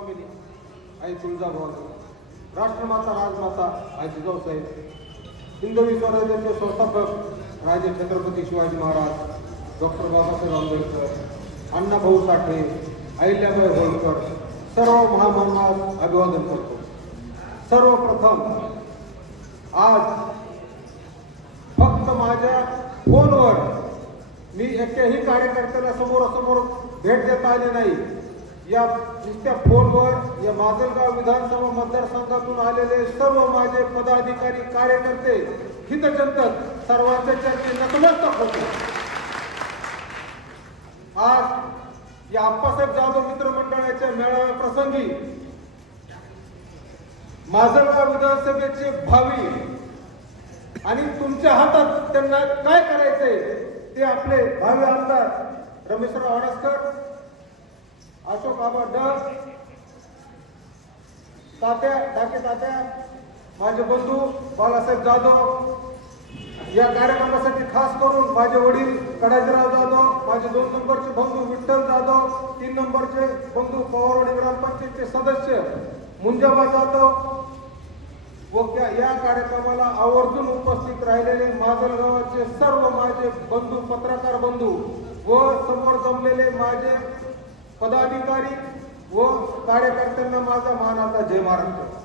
स्वामिनी. आई तुळजाभवानी. राष्ट्रमाता राजमाता आई जिजाऊसाहेब हिंदवी स्वराज्याचे संस्थापक राजे छत्रपती शिवाजी महाराज डॉक्टर बाबासाहेब आंबेडकर अण्णाभाऊ साठे अहिल्याबाई होळकर सर्व महामानवास अभिवादन करतो. सर्वप्रथम आज फक्त माझ्या फोनवर मी एकाही कार्यकर्त्याला समोरासमोर भेट देता आली नाही. या नुसत्या फोनवर या माजलगाव विधानसभा मतदारसंघातून आलेले सर्व माझे पदाधिकारी कार्यकर्ते हितचिंतक सर्वांच्या चर्चे नतमस्तक होते आज या आप्पासाहेब जाधव मित्रमंडळाच्या मेळाव्या प्रसंगी माजलगाव विधानसभेचे भावी आणि तुमच्या हातात त्यांना काय करायचंय ते आपले भावी आमदार रमेशराव अडसकर अशोक आबा डग तात्या डाके तात्या माझे बंधू बालासाहेब जाधव या कार्यक्रमासाठी खास करून माझे वडील कडाजीराव जाधव माझे दोन नंबरचे बंधू विठ्ठल जाधव तीन नंबरचे बंधू पवारवाडी ग्रामपंचायतचे सदस्य मुंजाबा जाधव व या कार्यक्रमाला आवर्जून उपस्थित राहिलेले माजलगावाचे सर्व माझे बंधू पत्रकार बंधू व समोर जमलेले माझे पदाधिकारी व कार्यकर्त्यांना माझा मानाचा जय महाराष्ट्र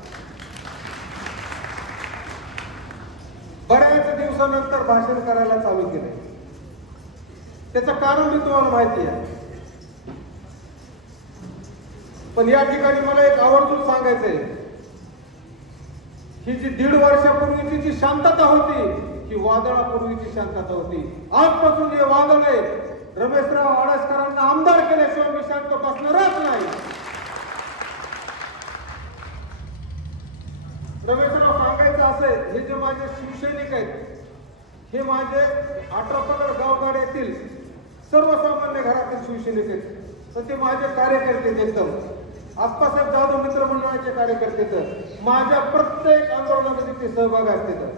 बऱ्याच दिवसानंतर भाषण करायला चालू केले. त्याचं कारण मी तुम्हाला माहिती आहे. पण या ठिकाणी मला एक आवर्जून सांगायचंय. ही जी दीड वर्षापूर्वीची जी शांतता होती ही वादळापूर्वीची शांतता होती. आजपासून जे वादळ आहे. रमेशराव आडसकरांना आमदार केल्याशिवाय मी शांत बसणारच नाही. रमेशराव सांगायचं असेल हे जे माझे शिवसैनिक आहेत हे माझे आटोपगड गावगाड येथील सर्वसामान्य घरातील शिवसैनिक आहेत. तर ते माझे कार्यकर्ते एकदम. आप्पासाहेब जाधव मित्र मंडळाचे कार्यकर्ते तर माझ्या प्रत्येक आंदोलनामध्ये ते सहभाग असतात.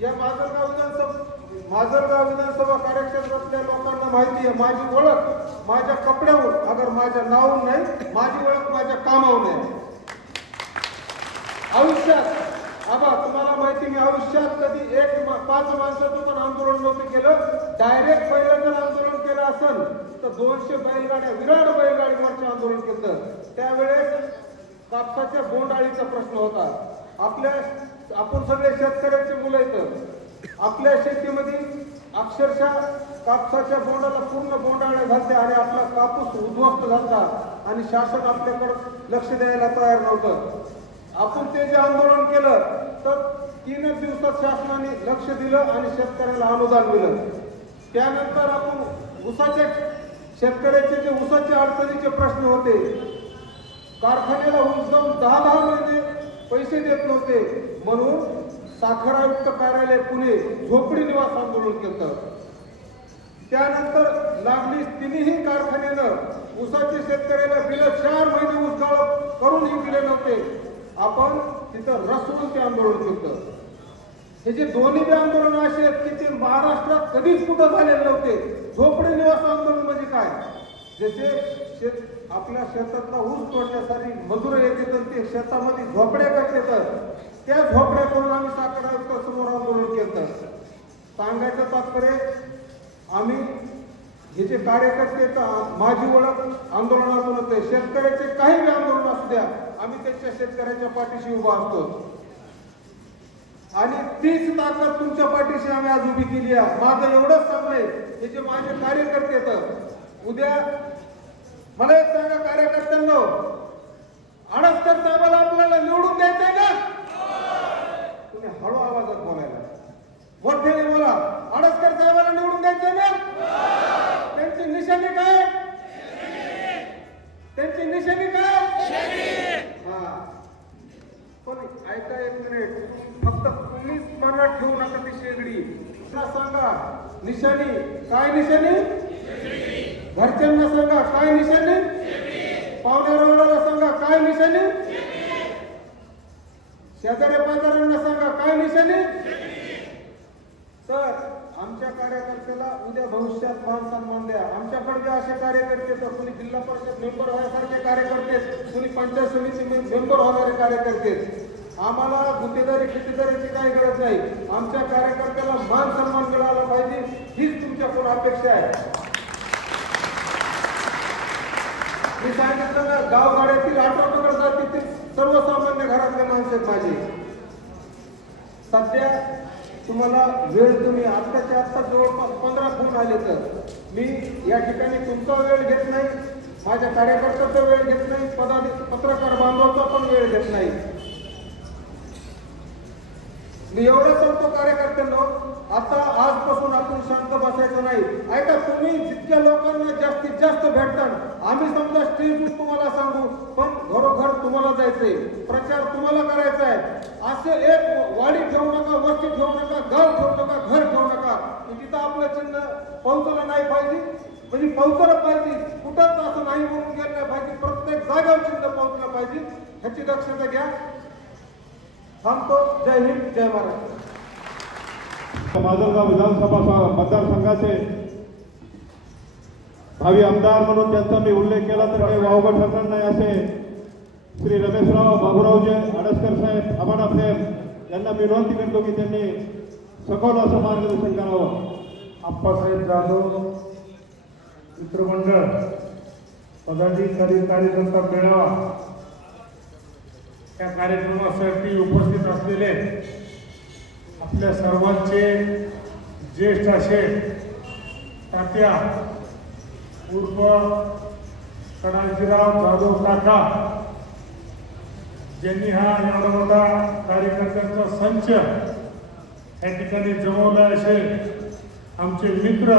या माजलगाव विधानसभा माजलगाव विधानसभा कार्यक्षेत्रातल्या लोकांना माहिती आहे माझी ओळख माझ्या कपड्यावर अगर माझ्या नावून नाही माझी ओळख माझ्या कामावून आहे आयुष्यात आबा तुम्हाला माहिती मी आयुष्यात कधी एक पाच माणसाचं पण आंदोलन नव्हतं केलं. डायरेक्ट पहिलं जर आंदोलन केलं असेल तर दोनशे बैलगाड्या विराट बैलगाडीवरचे आंदोलन केलं. त्यावेळेस कापसाच्या बोंडाळीचा प्रश्न होता. आपल्या आपण सगळे शेतकऱ्यांचे मुलं येतं आपल्या शेतीमध्ये अक्षरशः कापसाच्या बोंडाला पूर्ण बोंडाळ्या झालत्या आणि आपला कापूस उद्ध्वस्त झाला आणि शासन आपल्याकडं लक्ष द्यायला तयार नव्हतं. आपण ते जे आंदोलन केलं तर तीनच दिवसात शासनाने लक्ष दिलं आणि शेतकऱ्याला अनुदान दिलं. त्यानंतर आपण उसाचे शेतकऱ्याचे जे उसाच्या अडचणीचे प्रश्न होते कारखान्याला ऊस जाऊन दहा दहा महिने पैसे देत नव्हते. म्हणून साखर आयुक्त कार्यालय पुणे झोपडी निवास आंदोलन केलं. त्यानंतर लागली तिन्ही कारखान्यानं ऊसाच्या शेतकऱ्याला बिल चार महिने ऊस करूनही दिले नव्हते. आपण तिथं रसवून ते आंदोलन केलं. हे जे दोन्ही बी आंदोलन असे आहेत की ते महाराष्ट्रात कधीच कुठं झालेले नव्हते. झोपडी निवास आंदोलन म्हणजे काय? जसे शेत आपल्या शेतातला ऊस तोडण्यासाठी मजूर येते तर ते शेतामध्ये झोपड्या करतात त्या झोपड्या करून आम्ही साखर समोर आंदोलन केलं. सांगायचं तात्पर्य आम्ही हे जे कार्यकर्ते माझी ओळख आंदोलनातून होते. शेतकऱ्याचे काही बी आंदोलन असू द्या आम्ही त्यांच्या शेतकऱ्याच्या पाठीशी उभा असतो. आणि तीच ताकद तुमच्या पाठीशी आम्ही आज उभी केली आहे. माझं एवढंच सांगणं आहे हे जे माझे कार्यकर्ते येतात उद्या मला एक सांगा कार्यकर्त्यांनो आडसकर साहेबाला आपल्याला निवडून द्यायचंय ना तुम्ही हळू आवाजात बोलायला. मोठ्याने बोला. अडस्कर साहेबाला निवडून द्यायचंय ना त्यांची निशाणी काय? त्यांची निशाणी काय? हा. पण ऐका एक मिनिट. फक्त तुम्हीच मनात ठेवू नका ती शेगडी. सांगा. निशाणी. काय निशाणी? घरच्यांना सांगा काय निशाणी पाहुण्या रावणाला सांगा काय निशाणी शेजाऱ्या पाजाऱ्यांना सांगा काय निशाणी तर आमच्या आमच्या कार्यकर्त्याला उद्या भविष्यात मान सन्मान द्या. आमच्याकडे असे कार्यकर्ते तर कुणी जिल्हा परिषद मेंबर होण्यासारखे कार्यकर्ते कुणी पंचायत समिती मेंबर होणारे कार्यकर्ते. आम्हाला गुत्तेदारी खितेदारीची काही गरज नाही. आमच्या कार्यकर्त्याला मान सन्मान मिळाला पाहिजे हीच तुमच्याकडून अपेक्षा आहे. मी सांगितलं ना गावगाड्यातील आठवडा जातीतील सर्वसामान्य घरातले माणसं आहेत माझे. सध्या तुम्हाला वेळ तुम्ही आत्ताच्या आत्ता जवळपास पंधरा फोन आले तर. मी या ठिकाणी तुमचा वेळ घेत नाही माझ्या कार्यकर्त्याचा वेळ घेत नाही पदाधिक पत्रकार बांधवाचा पण वेळ घेत नाही. मी एवढं सांगतो कार्यकर्त्यांना आता आजपासून आपण शांत बसायचं नाही. ऐका तुम्ही जितक्या लोकांना जास्तीत जास्त भेटतात आम्ही समजा स्टेजवर तुम्हाला सांगू पण घरोघर तुम्हाला जायचंय प्रचार तुम्हाला करायचा आहे. असे एक वाडी ठेवू नका वस्ती ठेवू नका गाव ठेवू नका घर ठेवू नका. की तिथं आपलं चिन्ह पोहोचलं नाही पाहिजे. म्हणजे पोहोचलं पाहिजे. कुठंच असं नाही म्हणून गेलं पाहिजे. प्रत्येक जागेवर चिन्ह पोहोचलं पाहिजे. ह्याची दक्षता घ्या. थांबतो. जय हिंद जय महाराष्ट्र. माजलगाव विधानसभा स- मतदारसंघाचे भावी आमदार म्हणून त्यांचा मी उल्लेख केला तर काही वावगं ठरणार नाही असे श्री रमेशराव बाबूरावजे आडसकर साहेब आबाडा साहेब यांना मी विनंती करतो की त्यांनी सखोल असं मार्गदर्शन करावं. आप्पासाहेब जाधव मित्रमंडळ पदाधिकारी कार्यकर्ता मेळावा या कार्यक्रमासाठी उपस्थित असलेले आपल्या सर्वांचे ज्येष्ठ असे तात्या उर्फ कडाजीराव जाधव काका ज्यांनी हा एवढा मोठा कार्यकर्त्यांचा संच या ठिकाणी जमवला असे आमचे मित्र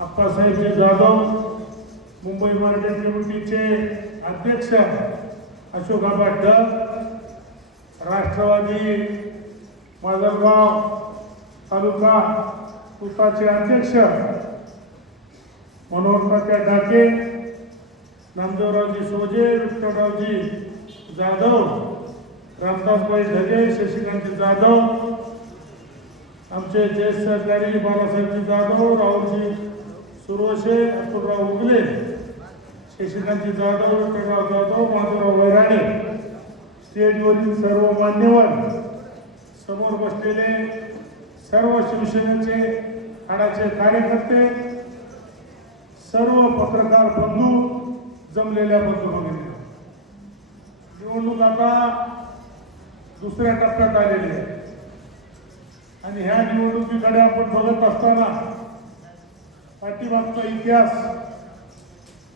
अप्पासाहेबजी जाधव मुंबई मार्केट कमिटीचे अध्यक्ष अशोक आबा राष्ट्रवादी माजलगाव तालुका तुताचे अध्यक्ष मनोहरतात्या डाके नामदेवरावजी सोजे विठ्ठलरावजी जाधव रामदासबाई ढगे शशिकांतजी जाधव आमचे ज्येष्ठ सहकारी बाबासाहेबजी जाधव राहुलजी सुरोशे अतुलराव उगले शशिकांतजी जाधव विठ्ठलराव जाधव माधवराव वैराणे स्टेजवरील सर्व मान्यवर समोर बसलेले सर्व शिवसेनेचे हाडाचे कार्यकर्ते सर्व पत्रकार बंधू जमलेल्या बंधू भगिनी निवडणूक आता दुसऱ्या टप्प्यात आलेली आहे. आणि ह्या निवडणुकीकडे आपण बघत असताना पाठीमागचा इतिहास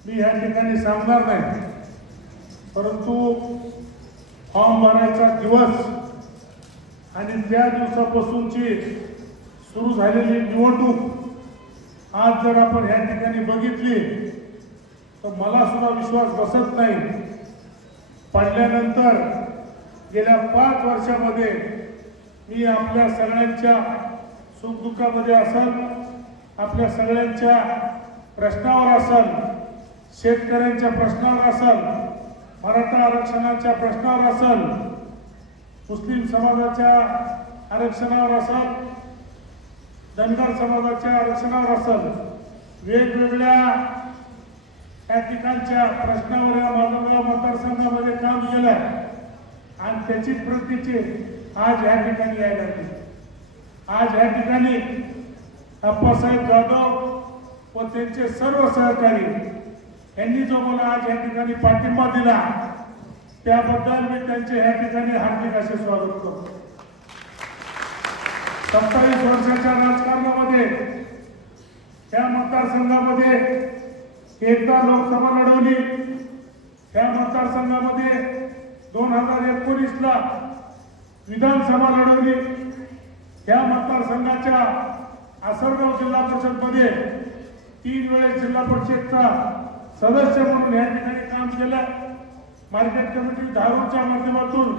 मी ह्या ठिकाणी सांगणार नाही. परंतु फॉर्म भरायचा दिवस आणि त्या दिवसापासूनची सुरू झालेली निवडणूक आज जर आपण ह्या ठिकाणी बघितली तर मला सुद्धा विश्वास बसत नाही. पडल्यानंतर गेल्या पाच वर्षामध्ये मी आपल्या सगळ्यांच्या सुखदुःखामध्ये असल आपल्या सगळ्यांच्या प्रश्नावर असल शेतकऱ्यांच्या प्रश्नावर असल मराठा आरक्षणाच्या प्रश्नावर असल मुस्लिम समाजाच्या आरक्षणावर असल धनगर समाजाच्या आरक्षणावर असल वेगवेगळ्या त्या ठिकाणच्या प्रश्नावर या माधवगाव मतदारसंघामध्ये काम केलं आणि त्याची प्रतीची आज या ठिकाणी यायला लागली. आज या ठिकाणी अप्पासाहेब जाधव व त्यांचे सर्व सहकारी यांनी जो मला आज या ठिकाणी पाठिंबा दिला त्याबद्दल मी त्यांचे या ठिकाणी हार्दिक असे स्वागत करतो. सत्तावीस वर्षाच्या राजकारणामध्ये त्या मतदारसंघामध्ये एकदा लोकसभा लढवली. त्या मतदारसंघामध्ये दोन हजार एकोणीसला विधानसभा लढवली. त्या मतदारसंघाच्या आसरगाव जिल्हा परिषदमध्ये तीन वेळेस जिल्हा परिषदचा सदस्य म्हणून या ठिकाणी काम केलं. मार्केट कमिटी धारूरच्या माध्यमातून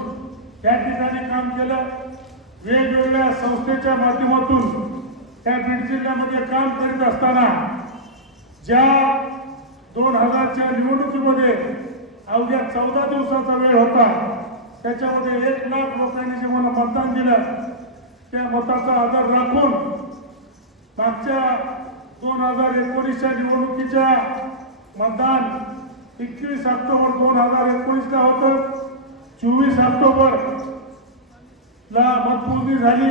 त्या ठिकाणी काम केलं. वेगवेगळ्या संस्थेच्या माध्यमातून त्या बीड जिल्ह्यामध्ये काम करीत असताना ज्या दोन हजारच्या निवडणुकीमध्ये अवघ्या चौदा दिवसाचा वेळ होता त्याच्यामध्ये एक लाख लोकांनी जे मला मतदान दिलं त्या मताचा आधार राखून मागच्या दोन हजार एकोणीसच्या निवडणुकीच्या मतदान एकवीस ऑक्टोबर दोन हजार एकोणीसला होतं. चोवीस ऑक्टोबरला मतमोजणी झाली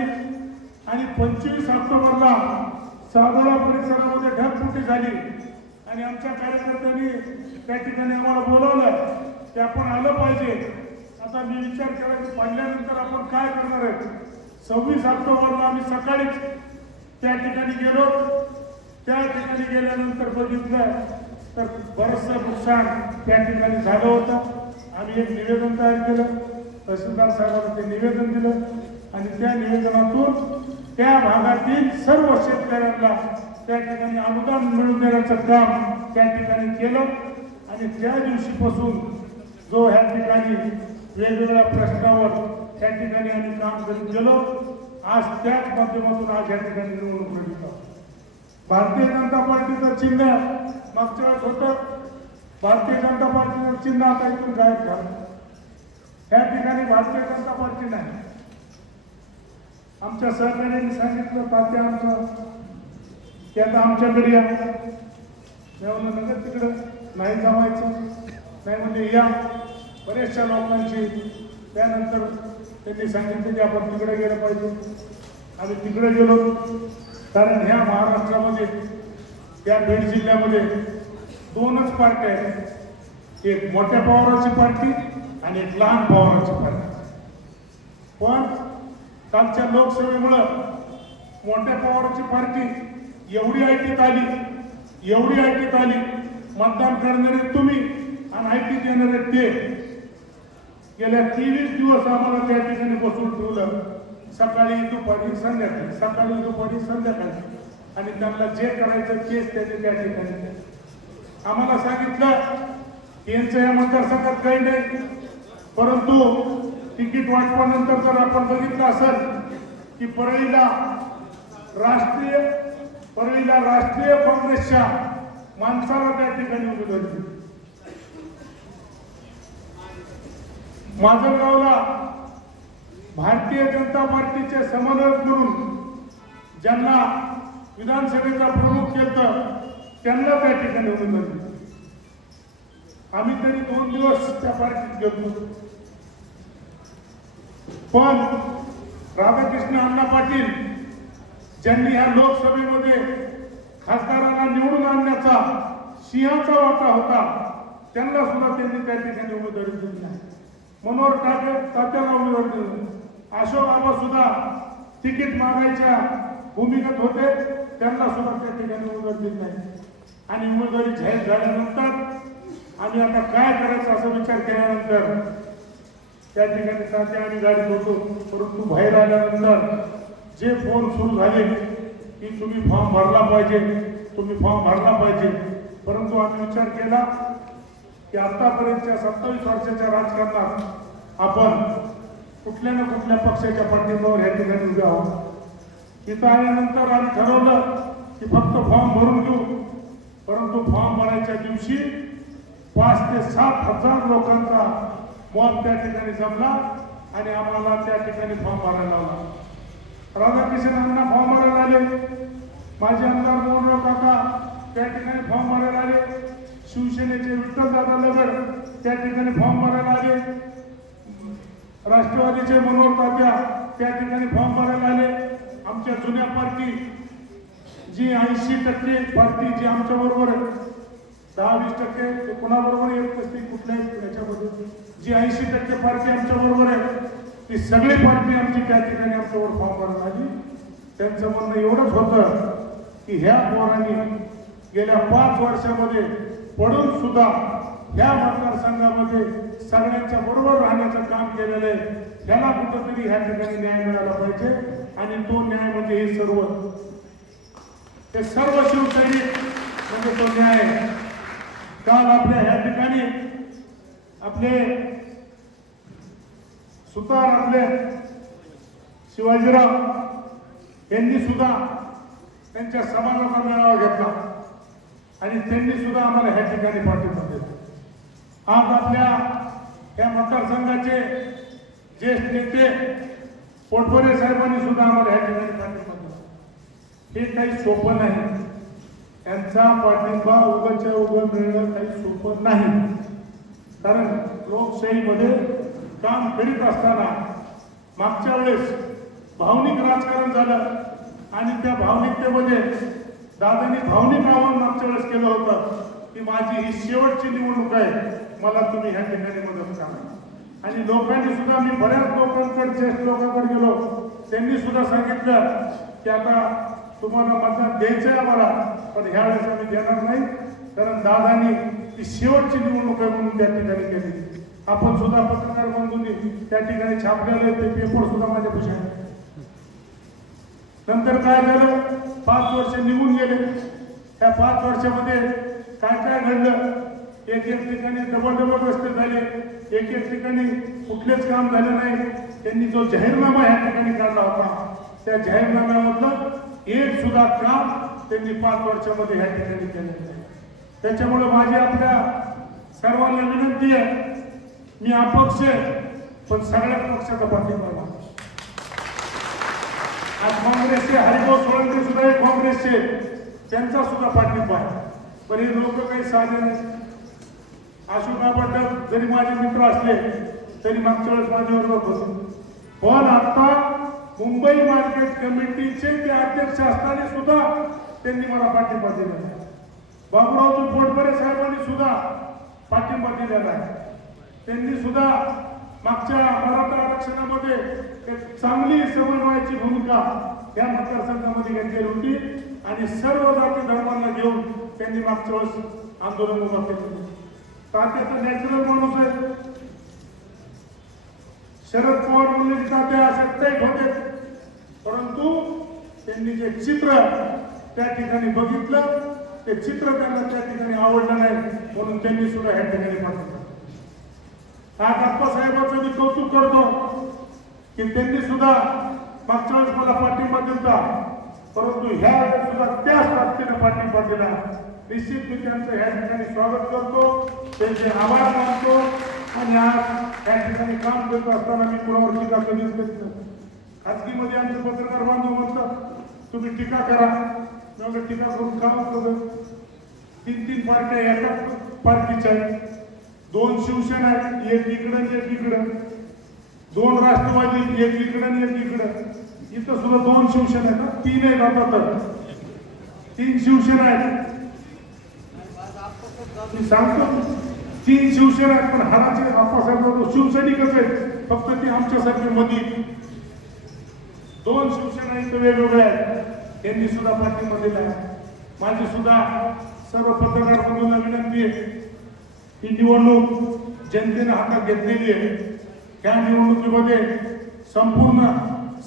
आणि पंचवीस ऑक्टोबरला सावळा परिसरामध्ये ढगफुटी झाली. आणि आमच्या कार्यकर्त्यांनी त्या ठिकाणी आम्हाला बोलावलं की आपण आलं पाहिजे. आता मी विचार केला की पडल्यानंतर आपण काय करणार आहे? सव्वीस ऑक्टोबरला आम्ही सकाळीच त्या ठिकाणी गेलो. त्या ठिकाणी गेल्यानंतर बघितलं तर बरंचसं नुकसान त्या ठिकाणी झालं होतं. आम्ही एक निवेदन तयार केलं. तहसीलदार साहेबांना ते निवेदन दिलं आणि त्या निवेदनातून त्या भागातील सर्व शेतकऱ्यांना त्या ठिकाणी अनुदान मिळवून देण्याचं काम त्या ठिकाणी केलं. आणि त्या दिवशीपासून जो ह्या ठिकाणी वेगवेगळ्या प्रश्नावर त्या ठिकाणी आम्ही काम करीत गेलो. आज त्याच माध्यमातून आज या ठिकाणी निवडणूक लढवत भारतीय जनता पार्टीचं चिन्ह मागच्या वेळेस होतं. भारतीय जनता पार्टीचं चिन्ह आता इथून गायब झालं. या ठिकाणी भारतीय जनता पार्टी नाही. आमच्या सहकार्याने सांगितलं पार्टी आमचं. ते आता आमच्याकडे या म्हणलं नगर तिकडं नाही जमायचं. नाही म्हणजे या बऱ्याचशा लोकांची त्यानंतर त्यांनी सांगितलं की आपण तिकडे गेलं पाहिजे. आम्ही तिकडे गेलो. कारण ह्या महाराष्ट्रामध्ये या बीड जिल्ह्यामध्ये दोनच पार्ट्या आहेत. एक मोठ्या पवाराची पार्टी आणि एक लहान पवाराची पार्टी. पण कालच्या लोकसभेमुळं मोठ्या पवाराची पार्टी एवढी ऐटीत आली एवढी ऐटीत आली मतदान करणारे तुम्ही आणि ऐटीत देणारे ते. गेल्या तेवीस दिवस आम्हाला त्या ठिकाणी बसून ठेवलं. सकाळी दुपारी संध्याकाळी. सकाळी दुपारी संध्याकाळी. आणि त्यांना जे करायचं तेच त्याचे त्या ठिकाणी आम्हाला सांगितलं यांचं या मतदारसंघात काही नाही. परंतु तिकीट वाटपानंतर जर आपण बघितलं असेल की परळीला राष्ट्रीय परळीला राष्ट्रीय काँग्रेसच्या माणसाला त्या ठिकाणी उमेदवारी माझं गावला भारतीय जनता पार्टीचे समन्वयक म्हणून ज्यांना विधानसभेचा प्रमुख केलं त्यांना त्या ठिकाणी उमेदवारी दिली. आम्ही तरी दोन दिवस त्या पार्टीत गेलो. पण राधाकृष्ण अण्णा पाटील ज्यांनी या लोकसभेमध्ये खासदारांना निवडून आणण्याचा सिंहाचा वाटा होता त्यांना सुद्धा त्यांनी त्या ठिकाणी उमेदवारी दिली नाही. मनोहर ठाकरे तात्याला उमेदवारी दिली अशोक आबा सुद्धा तिकीट मागायच्या भूमिकेत होते. त्यांना सुद्धा त्या ठिकाणी उमेदवार दिली नाही. आणि उमेदवारी जाहीर झाल्यानंतर आम्ही आता काय करायचं असा विचार केल्यानंतर त्या ठिकाणी तात्या आम्ही गाडीत होतो परंतु बाहेर आल्यानंतर जे फोन सुरू झाले की तुम्ही फॉर्म भरला पाहिजे तुम्ही फॉर्म भरला पाहिजे. परंतु आम्ही विचार केला की आतापर्यंतच्या सत्तावीस वर्षाच्या राजकारणात आपण कुठल्या ना कुठल्या पक्षाच्या पाठिंबावर या ठिकाणी उभे आहोत. तिथं आल्यानंतर आम्ही ठरवलं की फक्त फॉर्म भरून घेऊ. परंतु फॉर्म भरायच्या दिवशी पाच ते सात हजार लोकांचा मॉब त्या ठिकाणी जमला आणि आम्हाला त्या ठिकाणी फॉर्म भरायला लावला. राधाकिशन अण्णा फॉर्म भरायला आले. माझे आमदार मोहनराव काका त्या ठिकाणी फॉर्म भरायला आले. शिवसेनेचे विठ्ठलदादा लगड त्या ठिकाणी फॉर्म भरायला आले. राष्ट्रवादीचे मनोहर तात्या त्या ठिकाणी फॉर्म भरायला आले. आमच्या जुन्या पार्टी जी ऐंशी टक्के पार्टी जी आमच्या बरोबर आहे दहा वीस टक्के ते कोणाबरोबर येत नसते कुठल्याही याच्यामध्ये. जी ऐंशी टक्के पार्टी आमच्या बरोबर आहे ती सगळी पार्टी आमची त्या ठिकाणी आमच्यावर फॉर्म भरायला आली. त्यांचं म्हणणं एवढंच होतं की ह्या पोरांनी गेल्या पाच वर्षामध्ये पडून सुद्धा ह्या मतदारसंघामध्ये सगळ्यांच्या बरोबर राहण्याचं काम केलेलं आहे. ह्याला कुठंतरी ह्या ठिकाणी न्याय मिळाला पाहिजे. आणि तो न्याय म्हणजे हे सर्व. हे सर्व शिवसैनिक म्हणजे तो न्याय काल आपल्या ह्या ठिकाणी आपले सुतार आपले शिवाजीराव यांनी सुद्धा त्यांच्या समाजाचा मेळावा घेतला. आणि त्यांनी सुद्धा आम्हाला ह्या ठिकाणी पाठिंबा दिला. आज आपल्या या मतदारसंघाचे ज्येष्ठ नेते पोटभरे साहेबांनी सुद्धा आम्हाला ह्या ठिकाणी पाठिंबा हे काही सोपं नाही. त्यांचा पाठिंबा उगच्या उगं मिळणं काही सोपं नाही. कारण लोकशाहीमध्ये काम करीत असताना मागच्या वेळेस भावनिक राजकारण झालं आणि त्या भावनिकतेमध्ये दादांनी भावनिक आव्हान मागच्या वेळेस केलं होतं की माझी ही शेवटची निवडणूक आहे. मला तुम्ही ह्या ठिकाणी मदत करा. आणि लोकांनी सुद्धा मी बऱ्याच लोकांकडे ज्येष्ठ लोकांकडे गेलो. त्यांनी सुद्धा सांगितलं की आता तुम्हाला मतदान द्यायचंय आम्हाला पण ह्या वेळेस आम्ही देणार नाही. कारण दादांनी ती शेवटची निवडणूक आहे म्हणून त्या ठिकाणी केली. आपण सुद्धा पत्रकार बंधूंनी त्या ठिकाणी छापलेले ते पेपर सुद्धा माझ्या पुढे नंतर काय झालं? पाच वर्ष निघून गेले. त्या पाच वर्षामध्ये काय काय घडलं? एक एक ठिकाणी डबल डबल रस्ते झाले एक एक ठिकाणी कुठलेच काम झालं नाही. त्यांनी जो जाहीरनामा ह्या ठिकाणी काढला होता त्या जाहीरनाम्यामधलं एक सुद्धा काम त्यांनी पाच वर्षामध्ये ह्या ठिकाणी केलं नाही. त्याच्यामुळे माझी आपल्या सर्वांना विनंती आहे मी अपक्ष आहे पण सगळ्या पक्षाचा पाठिंबा आज काँग्रेसचे हरिभाऊ सोळंके सुद्धा हे काँग्रेसचे त्यांचा सुद्धा पाठिंबा आहे. पण हे लोक काही साधे नाही अशोक आबट जरी माझे मित्र असले तरी मागच्या वेळेस माझ्या लोक होते पण आता मुंबई मार्केट कमिटीचे ते अध्यक्ष असताना सुद्धा त्यांनी मला पाठिंबा दिला आहे. बाबूरावजी पोटबरे साहेबांनी सुद्धा पाठिंबा दिलेला आहे त्यांनी सुद्धा मागच्या मराठा आरक्षणामध्ये एक चांगली समन्वयाची भूमिका या मतदारसंघामध्ये घेतलेली होती आणि सर्व जाती धर्मांना घेऊन त्यांनी मागच्या वेळेस आंदोलन उभा केलं. तात्याचा नॅचरल माणूस आहे शरद पवार म्हणले की तात्या असे होते. परंतु त्यांनी जे चित्र त्या ठिकाणी बघितलं ते चित्र त्यांना त्या ठिकाणी आवडलं नाही म्हणून त्यांनी सुद्धा ह्या ठिकाणी पाठवलं. आज आप्पासाहेबांचं मी कौतुक करतो की त्यांनी सुद्धा मागच्या वेळेस मला पाठिंबा दिला परंतु ह्या वेळेस सुद्धा त्याच ताकदीने पाठिंबा दिला. त्यांचं ह्या ठिकाणी स्वागत करतो आभार मानतो काम करत टीका कधीच करीत खाजगीमध्ये आमचे पत्रकार बांधव म्हणतात तुम्ही टीका करा मी म्हणलं टीका करून तीन तीन पार्ट्या एकाच पार्टीच्या आहेत दोन शिवसेना एक इकडं एक इकडं दोन राष्ट्रवादी एक एक इकडं इथं सुद्धा दोन शिवसेना आहेत हं. तीन आहेत आता तीन शिवसेना आहेत मी सांगतो तीन शिवसेना आहेत पण हाराचे आप्पासाहेब शिवसैनिकच आहेत. फक्त ते आमच्यासारखे मधी. दोन शिवसेना इथं वेगवेगळ्या आहेत. त्यांनी सुद्धा पाठिंबा दिला आहे. माझी सुद्धा सर्व पत्रकार बंधूंना विनंती आहे ही निवडणूक जनतेने हातात घेतलेली आहे. त्या निवडणुकीमध्ये संपूर्ण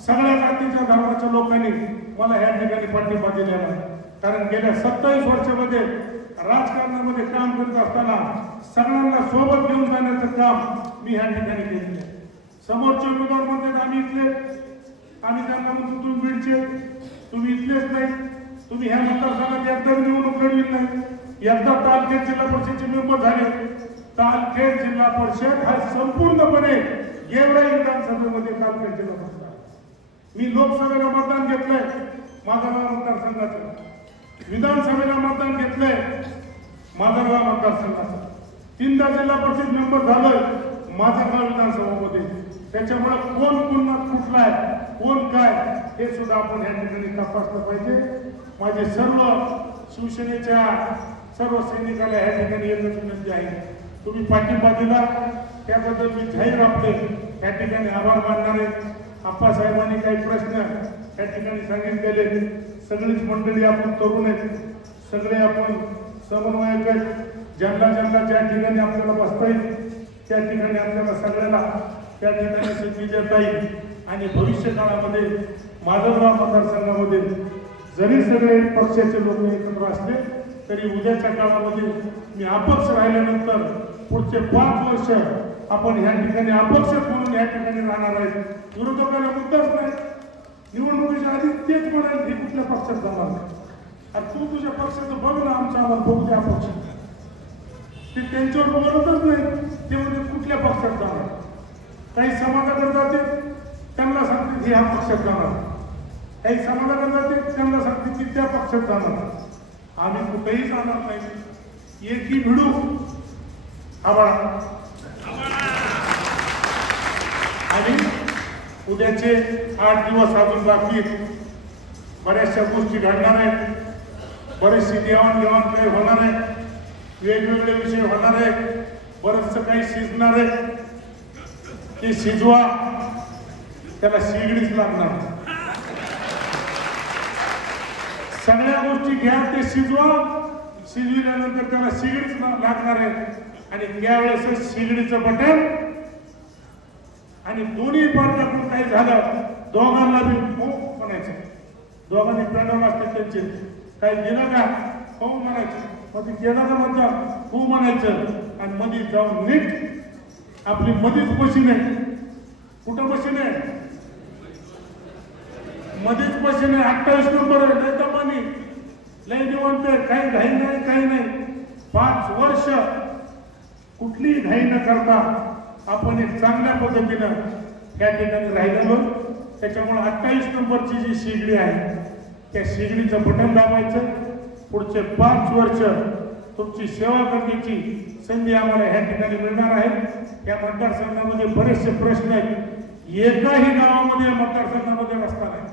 सगळ्या जातीच्या धर्माच्या लोकांनी मला या ठिकाणी पाठिंबा दिलेला कारण गेल्या सत्तावीस वर्षामध्ये राजकारणामध्ये काम करत असताना सगळ्यांना सोबत घेऊन जाण्याचं काम मी ह्या ठिकाणी केलेलं आहे. समोरचे उमेदवार म्हणतात आम्ही इथले आम्ही त्यांना म्हणतो तुम्ही बीडचे तुम्ही इथलेच नाही. तुम्ही ह्या मतदारसंघात एकदा निवडणूक लढली नाही. एकदा तालखेड जिल्हा परिषदचे मेंबर झाले. तालखेड जिल्हा परिषद हा संपूर्णपणे गेवराई विधानसभेमध्ये तालखेड जिल्हा परिषद मी लोकसभेला मतदान घेतलंय. माझा मतदारसंघाचं विधानसभेला मतदान घेतलंय. माधवगाव मतदारसंघाचा तीनदा जिल्हा परिषद मेंबर झालोय. माझं विधानसभामध्ये. त्याच्यामुळे कोण पुन्हा कुठला आहे कोण काय हे सुद्धा आपण या ठिकाणी तपासलं पाहिजे. माझे सर्व शिवसेनेच्या सर्व सैनिकाला या ठिकाणी एकच विनंती आहे. तुम्ही पाठिंबा दिला. त्याबद्दल मी जाहीर आपले या ठिकाणी आभार मानणार आहे. आप्पासाहेबांनी काही प्रश्न या ठिकाणी सांगितलेले सगळीच मंडळी आपण तरुण आहेत. सगळे आपण समन्वयक आहेत ज्यांना ज्यांना ज्या ठिकाणी आपल्याला बसता येईल त्या ठिकाणी आपल्याला सगळ्याला त्या ठिकाणी संधी देता येईल. आणि भविष्य काळामध्ये माधवराव मतदारसंघामध्ये जरी सगळे पक्षाचे लोक एकत्र असले तरी उद्याच्या काळामध्ये मी अपक्ष राहिल्यानंतर पुढचे पाच वर्ष आपण ह्या ठिकाणी अपक्ष म्हणून या ठिकाणी राहणार आहेत. विरोधकाला मुद्दाच नाही. निवडणुकीच्या आधी तेच म्हणाल हे कुठल्या पक्षात जाणार नाही. आणि तू तुझ्या पक्षाचं बघ ना आमच्या आम्हाला बघू द्या पक्ष ते त्यांच्यावर बोलतच नाही. ते म्हणजे कुठल्या पक्षात जाणार? काही समाजाकडे जाते त्यांना सांगते हे ह्या पक्षात जाणार. काही समाजाकडे जाते त्यांना सांगते की त्या पक्षात जाणार. आम्ही कुठेही जाणार नाही. एकी भिडू. आभाळ आणि उद्याचे आठ दिवस अजून बाकी बऱ्याचशा गोष्टी घडणार आहेत. बरीचशी देवाणघेवाण काही होणार आहे. वेगवेगळे विषय होणार आहे बरंचसं काही शिजणार आहे. ते शिजवा. त्याला शिगडीच लागणार. सगळ्या गोष्टी घ्या ते शिजवा. शिजविल्यानंतर त्याला शिगडीच लागणार आहे आणि त्यावेळेस शिगडीचं बटन. आणि दोन्ही पार्ट्याकडून काही झालं दोघांना बी खूप म्हणायचं. दोघांनी प्रणाम असते त्यांचे. काही दिलं का? हो म्हणायचं. मग ते केलं का म्हणता हो म्हणायचं. आणि मध्ये जाऊन नीट आपली मधीच मशीन आहे कुठं मशीन आहे मध्येच मशीन आहे अठ्ठावीस नंबर आहे. लय दमानी. लय निवंत आहे. काही घाई नाही काही नाही. पाच वर्ष कुठलीही घाई न करता आपण एक चांगल्या पद्धतीनं त्या ठिकाणी राहिलेलो. त्याच्यामुळे अठ्ठावीस नंबरची जी शिगडी आहे त्या शिगडीचं बटन दाबायचं. पुढचे पाच वर्ष तुमची सेवा करण्याची संधी आम्हाला ह्या ठिकाणी मिळणार आहे. या मतदारसंघामध्ये बरेचसे प्रश्न आहेत. एकाही गावामध्ये या मतदारसंघामध्ये रस्ता नाही.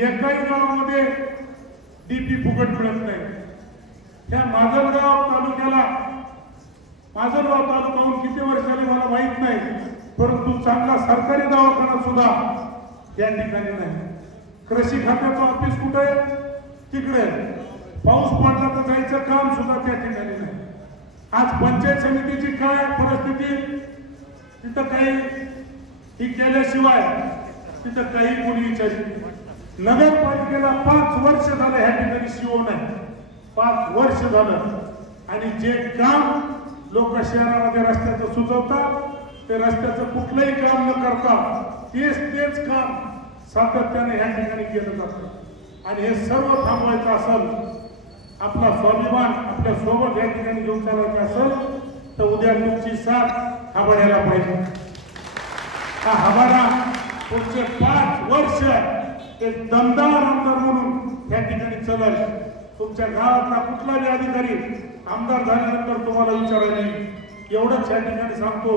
एकाही गावामध्ये डीपी फुकट मिळत नाही. त्या माजलगाव तालुक्याला माजलगाव तालुक्याहून किती वर्ष झाले मला माहीत नाही परंतु चांगला सरकारी दवाखाना सुद्धा या ठिकाणी नाही. कृषी खात्याचं ऑफिस कुठे आहे? तिकडे. पाऊस पडला तर जायचं काम सुद्धा त्या ठिकाणी नाही. आज पंचायत समितीची काय परिस्थिती? तिथं काही ही केल्याशिवाय तिथं काही कोणी विचारित नगरपालिकेला पाच वर्ष झालं ह्या ठिकाणी शिव नाही. पाच वर्ष झालं. आणि जे काम लोक शहरामध्ये रस्त्याचं सुचवतात ते रस्त्याचं कुठलंही काम न करता तेच तेच काम सातत्याने ह्या ठिकाणी केलं जातं. आणि हे सर्व थांबवायचं असेल आपला स्वाभिमान आपल्यासोबत या ठिकाणी घेऊन चालायचं असेल तर उद्या तुमची साथ हाबडायला पाहिजे. हा हवाला पुढचे पाच वर्ष एक दमदार आमदार म्हणून या ठिकाणी चलल. तुमच्या गावातला कुठलाही अधिकारी आमदार झाल्यानंतर तुम्हाला विचारायला येईल. एवढंच या ठिकाणी सांगतो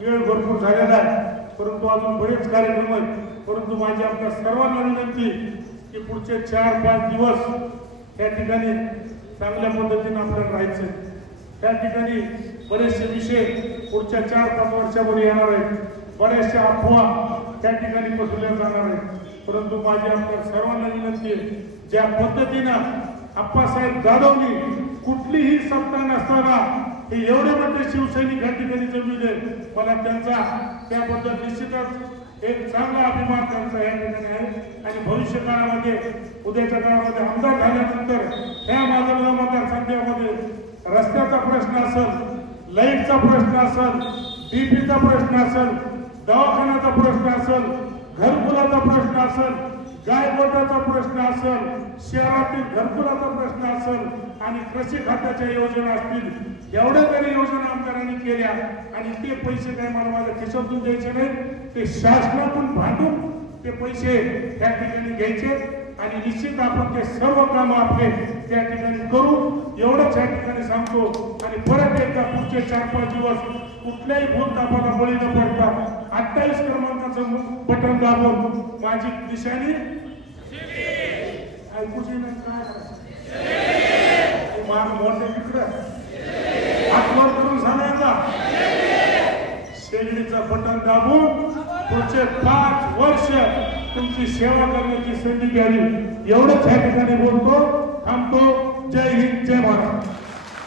वेळ भरपूर झालेला आहे परंतु अजून बरेच कार्यक्रम आहेत. परंतु माझी आपल्या सर्वांना विनंती की पुढचे चार पाच दिवस त्या ठिकाणी चांगल्या पद्धतीने आपल्याला राहायचं त्या ठिकाणी बरेचसे विषय पुढच्या चार पाच वर्षामध्ये येणार आहेत. बऱ्याचशा अफवा त्या ठिकाणी पसरल्या जाणार आहेत. परंतु माझी आपल्या सर्वांना विनंती आहे ज्या पद्धतीनं आप्पासाहेब जाधवनी कुठलीही सत्ता नसताना हे एवढे मोठे शिवसैनिक या ठिकाणी जमविले मला त्यांचा त्याबद्दल निश्चितच एक चांगला अभिमान त्यांचा या ठिकाणी आहे. आणि भविष्य काळामध्ये उद्याच्या काळामध्ये आमदार झाल्यानंतर ह्या माजलगाव मतदारसंघामध्ये रस्त्याचा प्रश्न असेल लाईटचा प्रश्न असेल डीपीचा प्रश्न असेल दवाखान्याचा प्रश्न असेल घरकुलाचा प्रश्न असेल गायगोटाचा प्रश्न असेल शहरातील घरकुलाचा प्रश्न असेल आणि कृषी खात्याच्या योजना असतील एवढ्या तरी योजना आमदारांनी केल्या आणि ते पैसे काय मला माझ्या खिशातून द्यायचे नाही ते शासनातून भांडून ते पैसे त्या ठिकाणी घ्यायचे आणि निश्चित आपण ते सर्व काम आपले त्या ठिकाणी करू. एवढंच या ठिकाणी सांगतो आणि परत एकदा पुढचे चार पाच दिवस कुठल्याही भूत तापाला बळी न पडता अठ्ठावीस क्रमांकाचं बटन दाबून माझी दिशाने. ऐकूच काय? माग मोठे तिकडं. आत्मर करून सांगायचा शेगडीचा बटन दाबून पुढचे पाच वर्ष तुमची सेवा करण्याची संधी घ्यावी. एवढंच या ठिकाणी बोलतो. थांबतो. जय हिंद जय महाराज